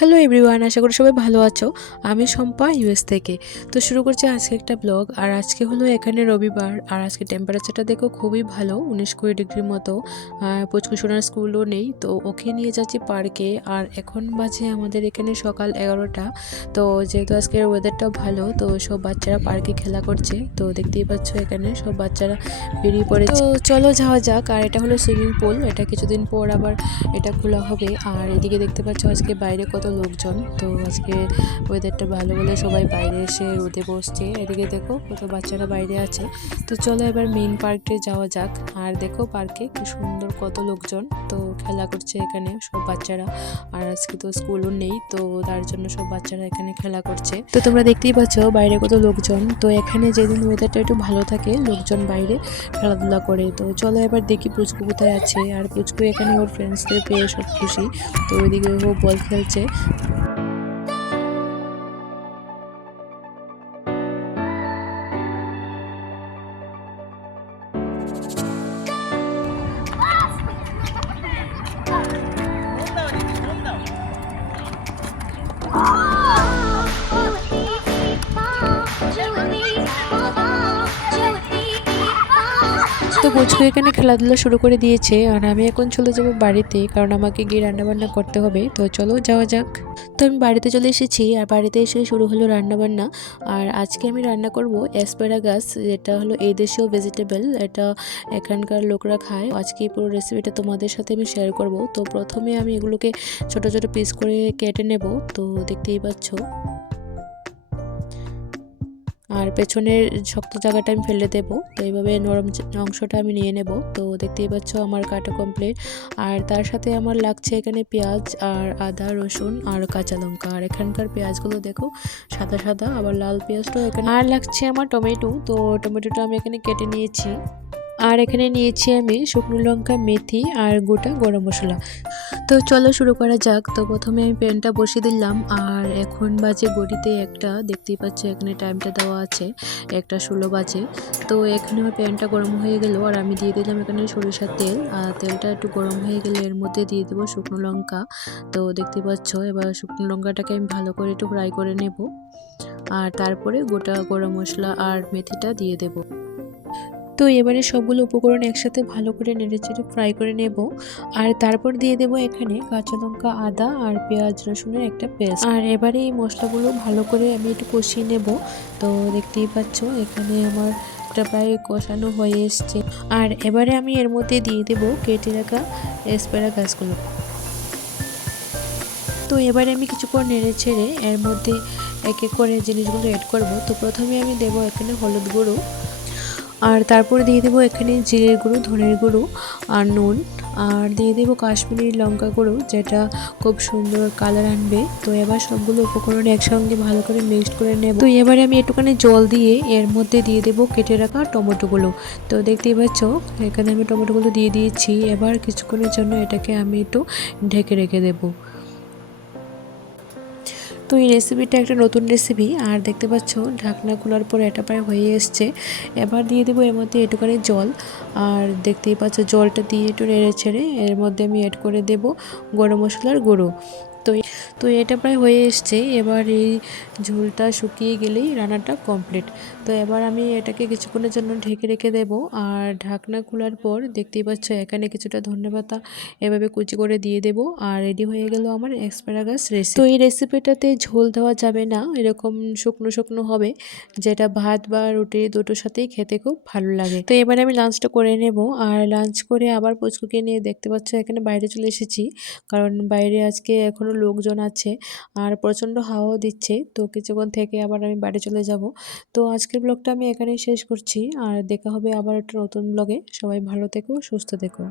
Hello everyone, আশা করি সবাই ভালো আছো। আমি শম্পা ইউএস থেকে। তো শুরু করছি আজকে একটা ব্লগ। আর আজকে হলো এখানে রবিবার, আর আজকে টেম্পারেচারটা দেখো খুবই ভালো, 19-20 ডিগ্রির মতো। পুচকু সোনার স্কুলও নেই, তো ওকে নিয়ে যাচ্ছি পার্কে। আর এখন বাজে আমাদের এখানে সকাল 11টা। তো যেহেতু আজকের ওয়েদারটাও ভালো, তো সব বাচ্চারা পার্কে খেলা করছে। তো দেখতেই পাচ্ছ এখানে সব বাচ্চারা বেরিয়ে পড়েছে। তো চলো যাওয়া যাক। আর এটা হলো সুইমিং পুল, এটা কিছুদিন পর আবার এটা খোলা হবে। আর এদিকে দেখতে পাচ্ছ আজকে বাইরে কত লোকজন। তো আজকে ওয়েদারটা ভালো বলে সবাই বাইরে এসে রোদে বসছে। এদিকে দেখো কত বাচ্চারা বাইরে আছে। তো চলো এবার মেইন পার্কে যাওয়া যাক। আর দেখো পার্কে কি সুন্দর কত লোকজন, তো খেলা করছে এখানে সব বাচ্চারা। আর আজকে তো স্কুলও নেই, তো তার জন্য সব বাচ্চারা এখানে খেলা করছে। তো তোমরা দেখতেই পাচ্ছ বাইরে কত লোকজন। তো এখানে যেদিন ওয়েদারটা একটু ভালো থাকে, লোকজন বাইরে খেলাধুলা করে। তো চলো এবার দেখি পুচকু কোথায় আছে। আর পুচকু এখানে ওর ফ্রেন্ডসদের পেয়ে সব খুশি। তো ওইদিকে ও বল খেলছে। তো পুচকু এখানে খেলাধুলা শুরু করে দিয়েছে। আর আমি এখন চলে যাব বাড়িতে, কারণ আমাকে গিয়ে রান্নাবান্না করতে হবে। তো চলো যাওয়া যাক। তো আমি বাড়িতে চলে এসেছি, আর বাড়িতে এসে শুরু হলো রান্নাবান্না। আর আজকে আমি রান্না করব অ্যাসপারাগাস, যেটা হলো এই দেশীয় ভেজিটেবল। এটা এখানকার লোকরা খায়। আজকে এই পুরো রেসিপিটা তোমাদের সাথে আমি শেয়ার করব। তো প্রথমে আমি এগুলোকে ছোট ছোট পিস করে কেটে নেব। তো দেখতেই পাচ্ছ। আর পেছনের শক্ত জায়গাটা আমি ফেলে দেব। তো এইভাবে নরম অংশটা আমি নিয়ে নেব। তো দেখতেই পাচ্ছ আমার কাটা কমপ্লিট। আর তার সাথে আমার লাগছে এখানে পেঁয়াজ আর আদা রসুন আর কাঁচা লঙ্কা। আর এখানকার পেঁয়াজগুলো দেখো সাদা সাদা, আবার লাল পেঁয়াজটাও এখানে। আর লাগছে আমার টমেটো। তো টমেটোটা আমি এখানে কেটে নিয়েছি। আর এখানে নিয়েছি আমি শুকনো লঙ্কা, মেথি আর গোটা গরম মশলা। তো চলো শুরু করা যাক। তো প্রথমে আমি প্যানটা বসিয়ে দিলাম। আর এখন বাজে ঘড়িতে একটা, দেখতেই পাচ্ছ এখানে টাইমটা দেওয়া আছে 1:16 বাজে। তো এখানে আমার প্যানটা গরম হয়ে গেল। আর আমি দিয়ে দিলাম এখানে সরিষার তেল। আর তেলটা একটু গরম হয়ে গেলে এর মধ্যে দিয়ে দেবো শুকনো লঙ্কা। তো দেখতেই পাচ্ছ এবার শুকনো লঙ্কাটাকে আমি ভালো করে একটু ফ্রাই করে নেব। আর তারপরে গোটা গরম মশলা আর মেথিটা দিয়ে দেবো। তো এবারে সবগুলো উপকরণ একসাথে ভালো করে নেড়েচেড়ে ফ্রাই করে নেব। আর তারপর দিয়ে দেব এখানে কাঁচা লঙ্কা, আদা আর পেঁয়াজ রসুনের একটা পেস্ট। আর এবারে এই মশলাগুলো ভালো করে আমি একটু কষিয়ে নেব। তো দেখতেই পাচ্ছ এখানে আমার এটা প্রায় কষানো হয়ে এসছে। আর এবারে আমি এর মধ্যে দিয়ে দেব কেটে রাখা অ্যাসপারাগাসগুলো। তো এবারে আমি কিছুক্ষণ নেড়ে ছেড়ে এর মধ্যে এক এক করে জিনিসগুলো অ্যাড করব। তো প্রথমে আমি দেব এখানে হলুদ গুঁড়ো। আর তারপরে দিয়ে দেবো এখানে জিরের গুঁড়ো, ধনের গুঁড়ো আর নুন। আর দিয়ে দেবো কাশ্মীরি লঙ্কা গুঁড়ো, যেটা খুব সুন্দর কালার আনবে। তো এবার সবগুলো উপকরণ একসঙ্গে ভালো করে মিক্সড করে নেব। তো এবারে আমি একটুখানি জল দিয়ে এর মধ্যে দিয়ে দেবো কেটে রাখা টমেটোগুলো। তো দেখতেই পাচ্ছ এখানে আমি টমেটোগুলো দিয়ে দিয়েছি। এবার কিছুক্ষণের জন্য এটাকে আমি একটু ঢেকে রেখে দেবো। তো এই রেসিপিটা একটা নতুন রেসিপি। আর দেখতে পাচ্ছ ঢাকনা খোলার পর এটা প্রায় হয়ে এসছে। এবার দিয়ে দেবো এর মধ্যে একটুখানি জল। আর দেখতেই পাচ্ছ জলটা দিয়ে একটু নেড়ে ছেড়ে এর মধ্যে আমি অ্যাড করে দেব গরম মশলার গুঁড়ো। তো তো এটা প্রায় হয়ে এসছে। এবার এই ঝোলটা শুকিয়ে গেলেই রান্নাটা কমপ্লিট। তো এবার আমি এটাকে কিছুক্ষণের জন্য ঢেকে রেখে দেব। আর ঢাকনা খোলার পর দেখতেই পাচ্ছ এখানে কিছুটা ধনেপাতা এভাবে কুচি করে দিয়ে দেব। আর রেডি হয়ে গেল আমার অ্যাসপারাগাস রেসিপি। তো এই রেসিপিটাতে ঝোল দেওয়া যাবে না, এরকম শুকনো শুকনো হবে, যেটা ভাত বা রুটি দুটোর সাথেই খেতে খুব ভালো লাগে। তো এবারে আমি লাঞ্চটা করে নেব। আর লাঞ্চ করে আবার পুচকুকে নিয়ে দেখতে পাচ্ছ এখানে বাইরে চলে এসেছি, কারণ বাইরে আজকে এখনো লোকজন আছে। আর প্রচণ্ড হাওয়াও দিচ্ছে। তো কিছুক্ষণ থেকে আবার আমি বাড়ি চলে যাব। তো আজকের ব্লগটা আমি এখানেই শেষ করছি। আর দেখা হবে আবার একটা নতুন ব্লগে। সবাই ভালো থেকো, সুস্থ থেকো।